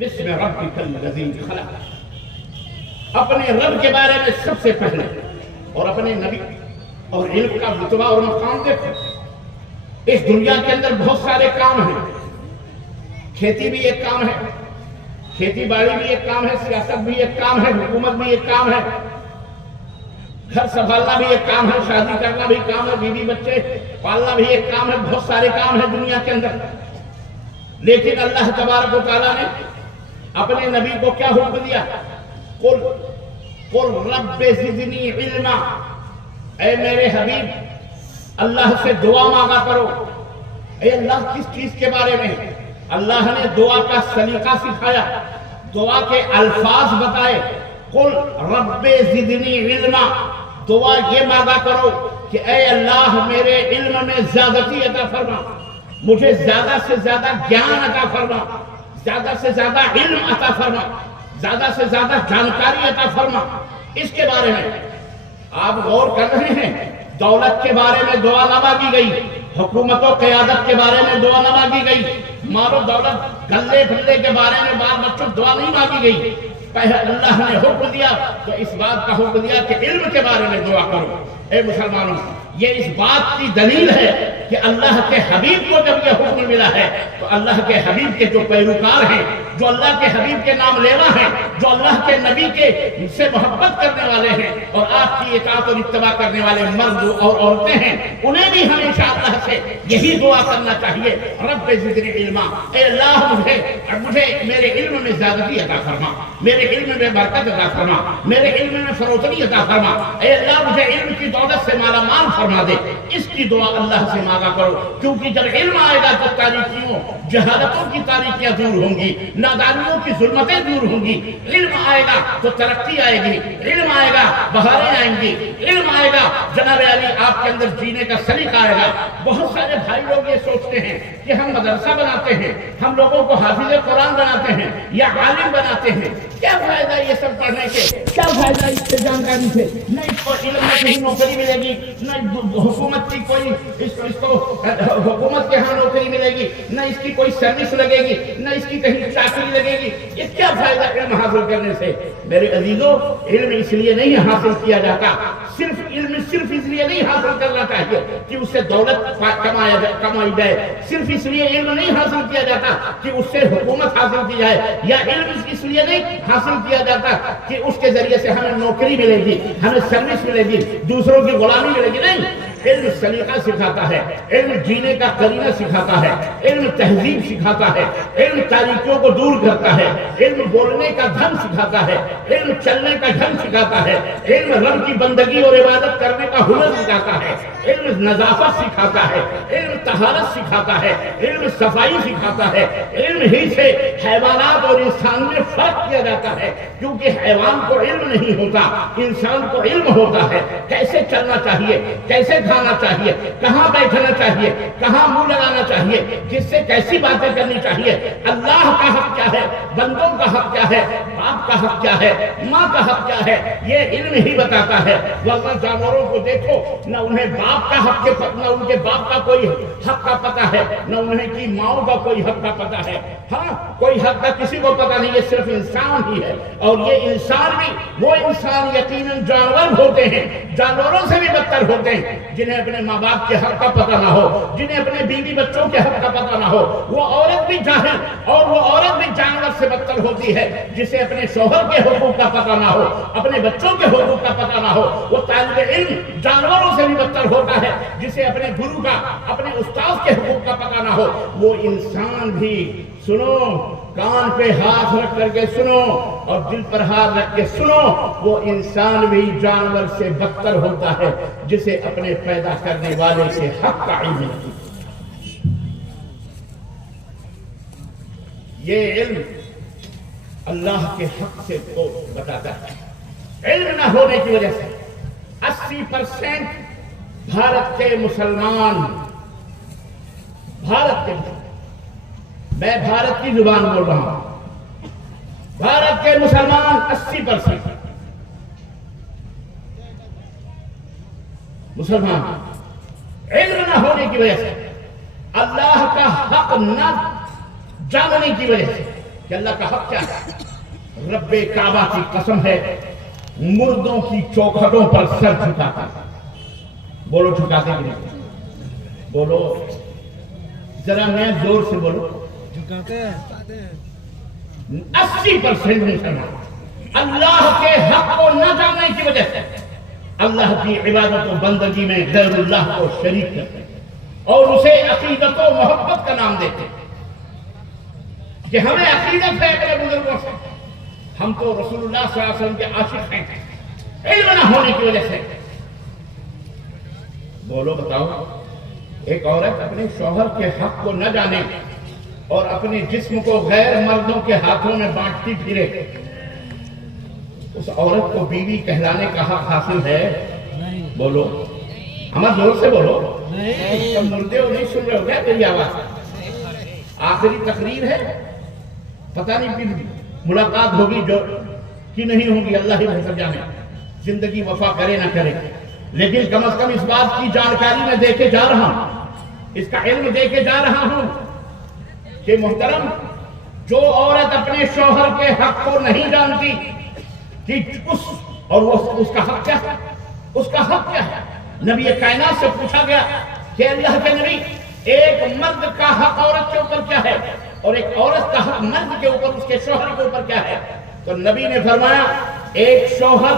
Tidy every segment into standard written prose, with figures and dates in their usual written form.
بسم ربک الذی خلق، اپنے رب کے بارے میں سب سے پہلے اور اپنے نبی اور علم کا رتبہ اور مقام دیکھو۔ اس دنیا کے اندر بہت سارے کام ہیں، کھیتی بھی ایک کام ہے، کھیتی باڑی بھی ایک کام ہے، سیاست بھی ایک کام ہے، حکومت بھی ایک کام ہے، گھر سنبھالنا بھی ایک کام ہے، شادی کرنا بھی کام ہے، بیوی بچے پالنا بھی ایک کام ہے، بہت سارے کام ہیں دنیا کے اندر۔ لیکن اللہ تبارک و تعالیٰ نے اپنے نبی کو کیا حکم دیا؟ قل رب زدنی علما، اے میرے حبیب اللہ سے دعا مانگا کرو۔ اے اللہ کس چیز کے بارے میں؟ اللہ نے دعا کا سلیقہ سکھایا، دعا کے الفاظ بتائے۔ قل رب زدنی علما، دعا یہ مانگا کرو کہ اے اللہ میرے علم میں زیادتی عطا فرما، مجھے زیادہ سے زیادہ گیان عطا فرما، زیادہ سے زیادہ علم عطا فرما، زیادہ سے زیادہ جانکاری عطا فرما۔ اس کے بارے میں آپ غور کر رہے ہیں، دولت کے بارے میں دعا نہ مانگی گئی، حکومت و قیادت کے بارے میں دعا نہ مانگی گئی، مال و دولت گلے پھلے کے بارے میں بال بچوں دعا نہیں مانگی گئی۔ پہلے اللہ نے حکم دیا تو اس بات کا حکم دیا کہ علم کے بارے میں دعا کرو۔ اے مسلمانوں، یہ اس بات کی دلیل ہے کہ اللہ کے حبیب کو جب یہ حکم ملا ہے تو اللہ کے حبیب کے جو پیروکار ہیں، جو اللہ کے حبیب کے نام لیوا ہیں، جو اللہ کے نبی کے سے محبت کرنے والے ہیں اور آپ کی اطاعت اور اتباع کرنے والے مرد اور عورتیں ہیں، انہیں بھی ہمیشہ اللہ سے یہی دعا کرنا چاہیے، رب زدنی علما، اے اللہ مجھے میرے علم میں زیادتی عطا فرما، میرے علم میں برکت عطا فرما، میرے علم میں فروتنی عطا فرما، اے اللہ مجھے علم کی دولت سے مالا مال فرما دے۔ اس کی دعا اللہ سے مانگا کرو، کیونکہ جب علم آئے گا تو تاریکیوں جہالتوں کی تاریکیاں دور ہوں گی، نادانیوں کی ظلمتیں دور ہوں گی۔ علم آئے گا تو ترقی آئے گی، علم آئے گا بہاریں آئیں گی، علم آئے گا جناب علی آپ کے اندر جینے کا سلیقہ آئے گا۔ بہت سارے بھائی لوگ یہ سوچتے ہیں کہ ہم مدرسہ بناتے ہیں، ہم لوگوں کو حافظ قرآن بناتے ہیں یا عالم بناتے ہیں، کیا فائدہ یہ سب پڑھنے کے؟ کیا فائدہ اس سے جانکاری سے؟ نہ اس کو علم میں کہیں نوکری ملے گی، نہ حکومت کی کوئی اس کو حکومت کے ہاں نوکری ملے گی، نہ اس کی کوئی سروس لگے گی، نہ اس کی کہیں چاکری لگے گی۔ یہ کیا فائدہ علم حاصل کرنے سے؟ میرے عزیزوں، علم اس لیے نہیں حاصل کیا جاتا، صرف اس لیے نہیں حاصل کرنا چاہیے کہ اس سے دولت کمائی جائے، صرف اس لیے علم نہیں حاصل کیا جاتا کہ اس سے حکومت حاصل کی جائے، یا علم اس لیے نہیں حاصل کیا جاتا کہ اس کے ذریعے سے ہمیں نوکری ملے گی، ہمیں سروس ملے گی، دوسروں کی غلامی ملے گی۔ نہیں، علم سلیقہ سکھاتا ہے، علم جینے کا قرینہ سکھاتا ہے، علم تہذیب سکھاتا ہے، علم تاریکیوں کو دور کرتا ہے، علم بولنے کا ڈھنگ سکھاتا ہے، علم چلنے کا ڈھنگ سکھاتا ہے، علم رب کی بندگی اور عبادت کرنے کا ہنر سکھاتا ہے، علم نظافت سکھاتا ہے، علم طہارت سکھاتا ہے، علم صفائی سکھاتا ہے۔ علم ہی سے حیوانات اور انسان میں فرق کیا جاتا ہے، کیونکہ حیوان کو علم نہیں ہوتا، انسان کو علم ہوتا ہے، کیسے چلنا چاہیے، کیسے کھانا چاہیے، کہاں بیٹھنا چاہیے، کہاں منہ لگانا چاہیے، کس سے کیسی باتیں کرنی چاہیے، اللہ کا حق کیا ہے، بندوں کا حق کیا ہے، باپ کا حق کیا ہے، ماں کا حق کیا ہے، یہ علم ہی بتاتا ہے۔ ورنہ جانوروں کو دیکھو، نہ انہیں باپ کا حق نہ ان کے باپ کا کوئی حق کا پتہ ہے، نہ انہیں کی ماؤں کا کوئی حق کا پتہ ہے، ہاں کوئی حق کا کسی کو پتہ نہیں، یہ صرف انسان ہی ہے۔ اور یہ انسان بھی وہ انسان یقیناً جانور ہوتے ہیں، جانوروں سے بھی بدتر ہوتے ہیں، جنہیں اپنے ماں باپ کے حق کا پتہ نہ ہو، جنہیں اپنے بیوی بچوں کے حق کا پتہ نہ ہو۔ وہ عورت بھی جاہل اور وہ عورت بھی جانور سے بدتر ہوتی ہے، جسے اپنے شوہر کے حقوق کا پتہ نہ ہو، اپنے بچوں کے حقوق کا پتہ نہ ہو۔ وہ طالب علم جانوروں سے بھی بدتر ہوتا ہے، جسے اپنے گرو کا، اپنے استاد کے حقوق کا پتہ نہ ہو۔ وہ انسان بھی، سنو، کان پہ ہاتھ رکھ کر کے سنو اور دل پر ہاتھ رکھ کے سنو، وہ انسان بھی جانور سے بدتر ہوتا ہے، جسے اپنے پیدا کرنے والے سے حق کا علم نہیں۔ یہ علم اللہ کے حق سے کو بتاتا ہے۔ علم نہ ہونے کی وجہ سے 80% بھارت کے مسلمان، میں بھارت کی زبان بول رہا ہوں، بھارت کے مسلمان 80% مسلمان علم نہ ہونے کی وجہ سے، اللہ کا حق نہ جاننے کی وجہ سے کہ اللہ کا حق کیا ہے؟ رب کعبہ کی قسم ہے مردوں کی چوکھٹوں پر سر جھکاتا ہے. بولو جھکاتے کہ نہیں؟ بولو ذرا میں زور سے بولو. 80% مسلمان اللہ کے حق کو نہ جاننے کی وجہ سے اللہ کی عبادت و بندگی میں غیر اللہ کو شریک کرتے اور اسے عقیدت و محبت کا نام دیتے کہ ہمیں عقیدت ہے اپنے بزرگوں سے. ہم تو رسول اللہ صلی اللہ علیہ وسلم کے عاشق ہیں. علم نہ ہونے کی وجہ سے بولو بتاؤ ایک عورت اپنے شوہر کے حق کو نہ جانے اور اپنے جسم کو غیر مردوں کے ہاتھوں میں بانٹتی پھرے اس عورت کو بیوی کہلانے کا حق حاصل ہے؟ بولو ہمارا زور سے بولو. تم مردے ہو نہیں سن رہے ہو کیا تیری آواز؟ آخری تقریر ہے پتہ نہیں پھر ملاقات ہوگی جو کہ نہیں ہوگی اللہ ہی بہتر جانے. زندگی وفا کرے نہ کرے لیکن کم از کم اس بات کی جانکاری میں دے کے جا رہا ہوں اس کا علم دے کے جا رہا ہوں کہ محترم جو عورت اپنے شوہر کے حق کو نہیں جانتی کہ اس کا حق کیا ہے اس کا حق کیا ہے. نبی کائنات سے پوچھا گیا کہ اللہ کے نبی ایک مرد کا حق عورت کے اوپر کیا ہے اور ایک عورت کا حق مرد کے اوپر اس کے شوہر کے اوپر کیا ہے؟ تو نبی نے فرمایا ایک شوہر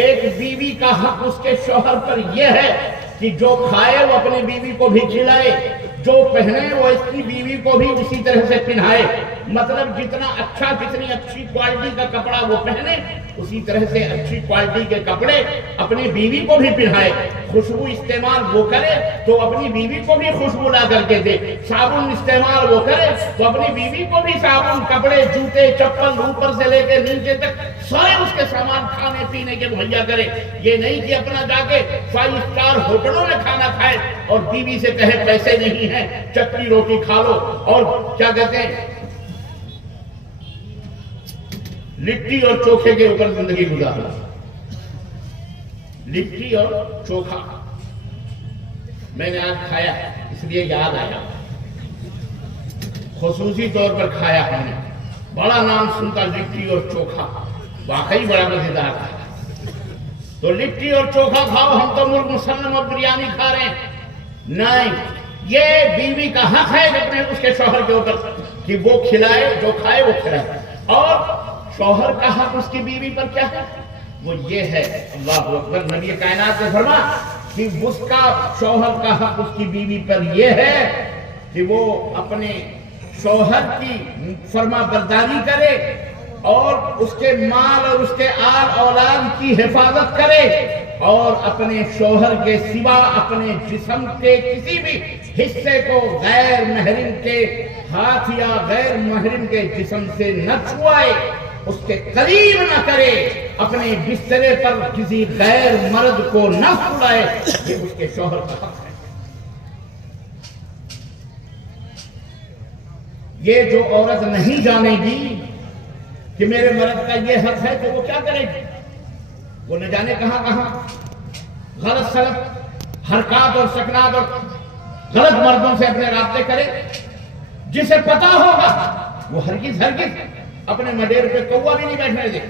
ایک بیوی کا حق اس کے شوہر پر یہ ہے کہ جو کھائے وہ اپنی بیوی کو بھی کھلائے جو پہنے وہ اس کی بیوی کو بھی اسی طرح سے پہنائے. مطلب جتنا اچھا جتنی اچھی کوالٹی کا کپڑا وہ پہنے اسی طرح سے اچھی کوالٹی کے کپڑے اپنی بیوی کو بھی پہنائے. خوشبو استعمال وہ کرے تو اپنی بیوی کو بھی خوشبو لا کر کے دے. صابن استعمال وہ کرے تو اپنی بیوی کو بھی صابن کپڑے جوتے چپل اوپر سے لے کے نیچے تک سارے اس کے سامان کھانے پینے کے مہیا کرے. یہ نہیں کہ اپنا جا کے 5 اسٹار ہوٹلوں میں کھانا کھائے اور بیوی سے کہے پیسے نہیں ہیں چٹنی روٹی کھا لو اور کیا کہتے ہیں لٹی اور چوکھے کے اوپر زندگی گزارنا. لٹی اور چوکھا میں نے آج کھایا اس لیے یاد آیا خصوصی طور پر کھایا ہم نے. بڑا نام سنتا لٹی اور چوکھا واقعی بڑا مزیدار تھا. تو لٹی اور چوکھا کھاؤ ہم تو مرغ مسلم اور بریانی کھا رہے ہیں. نہیں یہ بیوی کا حق ہے اپنے اس کے شوہر کے اوپر کہ وہ کھلائے جو کھائے وہ کھلائے. اور شوہر کا حق اس کی بیوی پر کیا ہے وہ یہ ہے اللہ اکبر. نبی کائنات نے فرمایا کہ اس کا شوہر کا حق اس کی بیوی پر یہ ہے کہ وہ اپنے شوہر کی فرما برداری کرے اور اس کے مال اور اس کے آل اولاد کی حفاظت کرے اور اپنے شوہر کے سوا اپنے جسم کے کسی بھی حصے کو غیر محرم کے ہاتھ یا غیر محرم کے جسم سے نہ چھوائے اس کے قریب نہ کرے اپنے بسترے پر کسی غیر مرد کو نہ سلائے. یہ اس کے شوہر کا حق ہے. یہ جو عورت نہیں جانے گی کہ میرے مرد کا یہ حق ہے تو وہ کیا کرے گی؟ وہ نہ جانے کہاں کہاں غلط سلط حرکات اور سکنات اور غلط مردوں سے اپنے رابطے کرے. جسے پتا ہوگا وہ ہرگز اپنے مڈیر پہ کوا بھی نہیں بیٹھنے دے.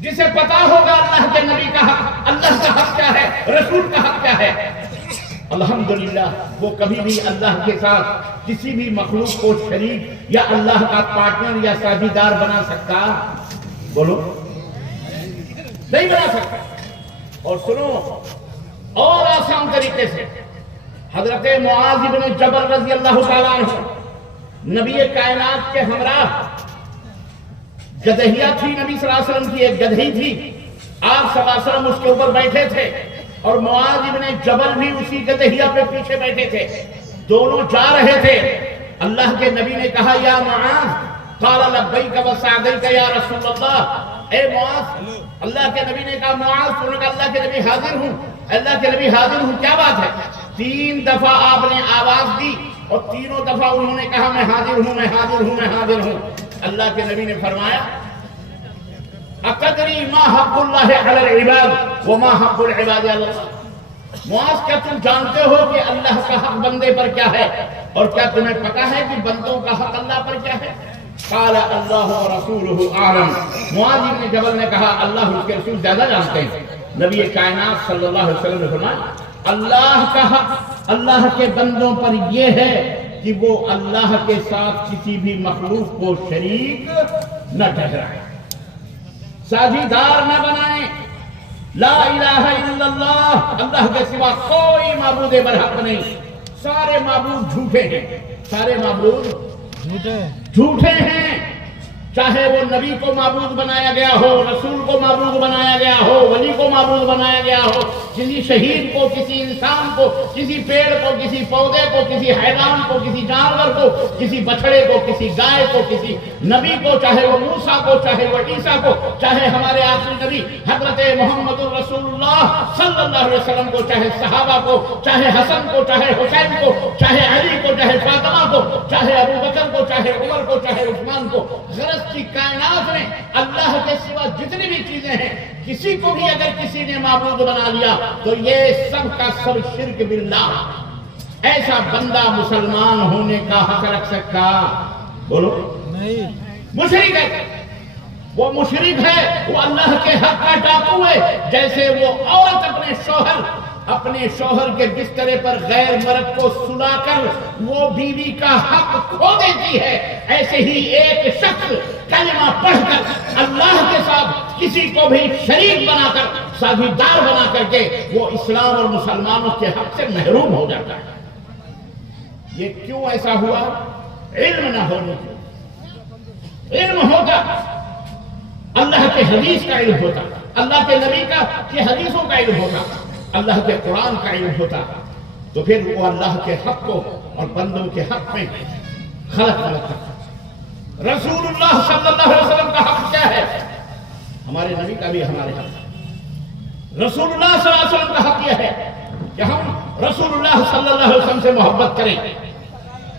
جسے پتا ہوگا اللہ کے نبی کا حق اللہ کا حق کیا ہے رسول کا حق کیا ہے الحمدللہ وہ کبھی بھی اللہ کے ساتھ کسی بھی مخلوق کو شریک یا اللہ کا پارٹنر یا ساجھیدار بنا سکتا؟ بولو نہیں بنا سکتا. اور سنو اور آسان طریقے سے حضرت معاذ بن جبل رضی اللہ تعالیٰ عنہ نبی کائنات کے ہمراہ گدھیہ تھی. نبی صلی اللہ علیہ وسلم کی ایک گدھی تھی. آپ صلی اللہ علیہ وسلم اس کے اوپر بیٹھے تھے اور معاذ بن جبل بھی اسی گدھیہ پہ پیچھے بیٹھے تھے. دونوں جا رہے تھے. اللہ کے نبی نے کہا یا معاذ قال لبیک وسعدیک یا رسول اللہ. اے معاذ اللہ کے نبی نے کہا معاذ تو نے کہا اللہ کے نبی حاضر ہوں. اللہ کے نبی حاضر ہوں کیا بات ہے؟ 3 دفعہ آپ نے آواز دی اور تینوں دفعہ انہوں نے کہا میں حاضر ہوں میں حاضر ہوں میں حاضر ہوں. اللہ کے نبی نے فرمایا اقدری ما حق اللہ علی العباد وما حق العباد علی اللہ. معاذ کیا تم جانتے ہو کہ اللہ کا حق بندے پر کیا ہے اور کیا تمہیں پتا ہے کہ بندوں کا حق اللہ پر کیا ہے؟ قال اللہ ورسولہ اعلم، معاذ بن جبل نے کہا اللہ اس کے رسول زیادہ جانتے ہیں۔ نبی کائنات صلی اللہ علیہ وسلم نے فرمایا اللہ کا حق اللہ کے بندوں پر یہ ہے کہ وہ اللہ کے ساتھ کسی بھی مخلوق کو شریک نہ ٹھہرائیں، ساجیدار نہ بنائیں۔ لا الہ الا اللہ، اللہ کے سوا کوئی معبود برحق نہیں، سارے معبود جھوٹے ہیں، سارے معبود جھوٹے ہیں، چاہے وہ نبی کو معبود بنایا گیا ہو، رسول کو معبود بنایا گیا ہو، ولی کو معبود بنایا گیا ہو، کسی شہید کو، کسی انسان کو، کسی پیڑ کو، کسی پودے کو، کسی حیوان کو، کسی جانور کو، کسی بچڑے کو، کسی گائے کو، کسی نبی کو، چاہے وہ موسیٰ کو، چاہے وہ عیسیٰ کو، چاہے ہمارے آخری نبی حضرت محمد الرسول اللہ صلی اللہ علیہ وسلم کو، چاہے صحابہ کو، چاہے حسن کو، چاہے حسین کو، چاہے علی کو، چاہے فاطمہ کو، چاہے ابو بکر کو، چاہے عمر کو، چاہے عثمان کو۔ غرض کی کائنات میں اللہ کے سوا جتنی بھی چیزیں ہیں، کسی کو بھی اگر کسی نے معبود بنا لیا تو یہ سب کا سب شرک باللہ۔ ایسا بندہ مسلمان ہونے کا حق رکھ سکتا؟ بولو نہیں، مشرک ہے، وہ مشرک ہے، وہ اللہ کے حق کا ڈاکو ہے۔ جیسے وہ عورت اپنے شوہر کے بسترے پر غیر مرد کو سلا کر وہ بیوی کا حق کھو دیتی ہے، ایسے ہی ایک شخص کلمہ پڑھ کر اللہ کے ساتھ کسی کو بھی شریک بنا کر، ساجیدار بنا کر کے وہ اسلام اور مسلمانوں کے حق سے محروم ہو جاتا ہے۔ یہ کیوں ایسا ہوا؟ علم نہ ہونے سے۔ علم ہوتا، اللہ کے حدیث کا علم ہوتا، اللہ کے نبی کے حدیثوں کا علم ہوتا، اللہ کے قرآن کا علم ہوتا، تو پھر وہ اللہ کے حق کو اور بندوں کے حق میں خلط کرتا۔ رسول اللہ صلی اللہ علیہ وسلم کا حق کیا ہے؟ ہمارے نبی کا بھی ہمارے حق۔ رسول اللہ صلی اللہ علیہ وسلم کا حق یہ ہے کہ ہم رسول اللہ صلی اللہ علیہ وسلم سے محبت کریں،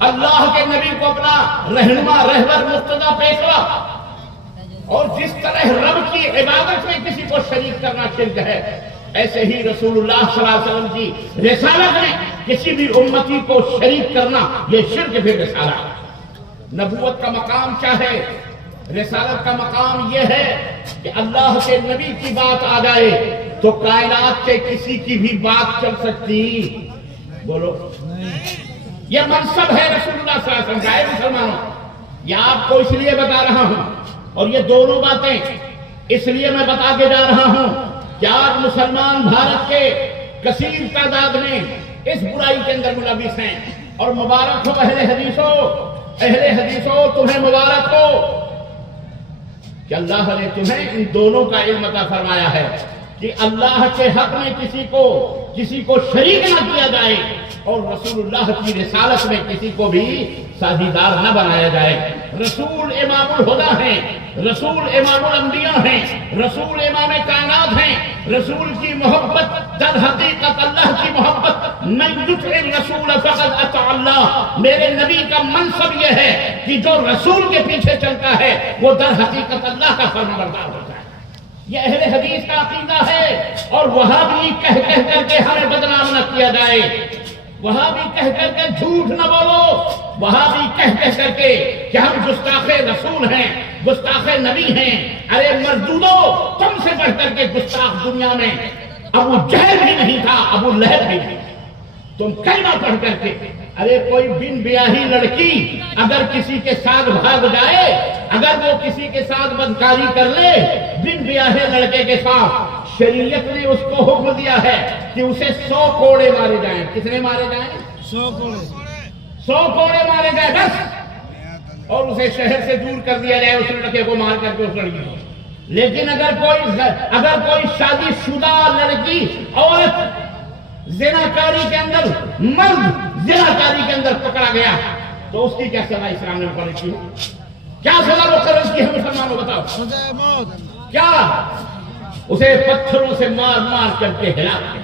اللہ کے نبی کو اپنا رہنما، رہبر، مقتدی، پیشوا، اور جس طرح رب کی عبادت میں کسی کو شریک کرنا شرک ہے، ایسے ہی رسول اللہ صلی اللہ علیہ وسلم کی رسالت میں کسی بھی امتی کو شریک کرنا یہ شرک بھی رسالت۔ نبوت کا مقام کیا ہے؟ رسالت کا مقام یہ ہے کہ اللہ کے نبی کی بات آ جائے تو کائنات کے کسی کی بھی بات چل سکتی؟ بولو یہ منصب ہے رسول اللہ صلی اللہ علیہ وسلم کا۔ اے مسلمانوں، یہ آپ کو اس لیے بتا رہا ہوں، اور یہ دونوں باتیں اس لیے میں بتا کے جا رہا ہوں کہ آج مسلمان بھارت کے کثیر تعداد میں اس برائی کے اندر ملوث ہیں، اور مبارک ہو اہل حدیثوں تمہیں مبارک ہو کہ اللہ نے تمہیں ان دونوں کا علم عطا فرمایا ہے کہ اللہ کے حق میں کسی کو شریک نہ کیا جائے، اور رسول اللہ کی رسالت میں کسی کو بھی ساجیدار نہ بنایا جائے۔ رسول امام الہدیٰ ہیں، رسول امام الانبیاء ہیں، رسول امام کائنات ہیں۔ رسول کی محبت در حقیقت اللہ کی محبت، من یطع الرسول فقد اطاع اللہ۔ میرے نبی کا منصب یہ ہے کہ جو رسول کے پیچھے چلتا ہے وہ در حقیقت اللہ کا فرمانبردار ہوتا ہے۔ یہ اہل حدیث کا عقیدہ ہے، اور وہاں بھی کہہ کر کے ہمیں بدنام نہ کیا جائے، وہاں بھی کہہ کر کے جھوٹ نہ بولو، وہاں بھی کہہ کر کے کہ ہم گستاخ رسول ہیں، گستاخ نبی ہیں۔ ارے مردودو، تم سے بڑھ کر کے گستاخ دنیا میں ابو جہل بھی نہیں تھا، ابو لہب بھی نہیں تھا۔ تم کلمہ پڑھ کر کے، ارے کوئی بن بیاہی لڑکی اگر کسی کے ساتھ بھاگ جائے، اگر وہ کسی کے ساتھ بدکاری کر لے بن بیاہے لڑکے کے ساتھ، شریعت نے اس کو حکم دیا ہے کہ اسے 100 کوڑے مارے جائیں۔ کتنے مارے جائیں؟ 100 کوڑے مارے جائیں بس، اور اسے شہر سے دور کر دیا جائے اس لڑکے کو مار کر کے اس لڑکی کو۔ لیکن اگر کوئی شادی شدہ لڑکی، عورت زناکاری کے اندر، مرد زناکاری کے اندر پکڑا گیا تو اس کی کیا سزا اسلام نے مقرر کی؟ کیا سزا مقرر کی ہے مسلمانوں؟ بتاؤ کیا؟ اسے پتھروں سے مار مار کر کے ہلاک کیا۔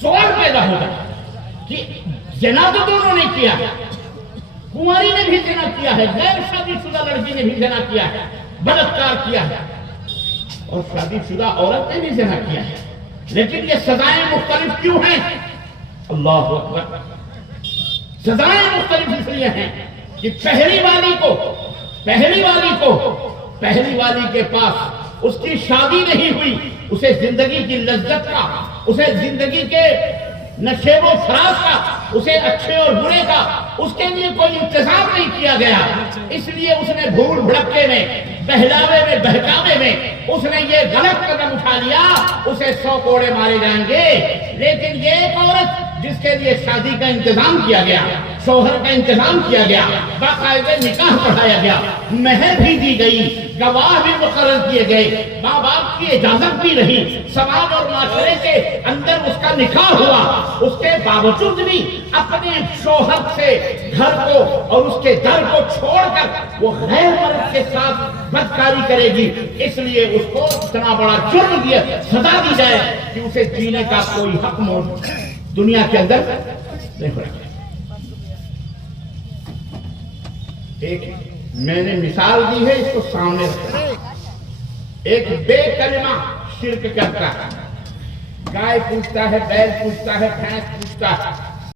سوال پیدا ہوتا ہے کہ زنا تو دونوں نے کیا ہے، کنواری نے بھی زنا کیا ہے، غیر شادی شدہ لڑکی نے بھی زنا کیا ہے، بلاತ್ಕಾರ کیا ہے، اور شادی شدہ عورت نے بھی زنا کیا ہے، لیکن یہ سزائیں مختلف کیوں ہیں؟ اللہ اکبر! سزائیں مختلف اس لیے ہیں کہ پہلی والی کو پہلی والی کے پاس اس کی شادی نہیں ہوئی، اسے زندگی کی لذت کا، اسے زندگی کے نشیب و فراز کا، اسے اچھے اور برے کا اس کے لیے کوئی انتظام نہیں کیا گیا، اس لیے اس نے بھول بھڑکے میں، بہلاوے میں، بہکاوے میں اس نے یہ غلط قدم اٹھا لیا، اسے 100 کوڑے مارے جائیں گے۔ لیکن یہ ایک عورت جس کے لیے شادی کا انتظام کیا گیا، شوہر کا انتظام کیا گیا، باقاعدہ نکاح پڑھایا گیا، مہر بھی دی گئی، گواہ بھی مقرر کیے گئے، ماں باپ کی اجازت بھی رہی، سماج اور معاشرے کے اندر اس کا نکاح ہوا، اس کے باوجود بھی اپنے شوہر سے گھر کو اور اس کے در کو چھوڑ کر وہ غیر مرد کے ساتھ بدکاری کرے گی، اس لیے اس کو اتنا بڑا جرم دیا، سزا دی جائے کہ اسے جینے کا کوئی حق دنیا کے اندر نہیں ہو رہا۔ ایک میں نے مثال دی ہے، اس کو سامنے رکھنا۔ ایک بے کلمہ شرک کرتا ہے، گائے پوچھتا ہے، بیل پوچھتا ہے، بھینس پوچھتا ہے،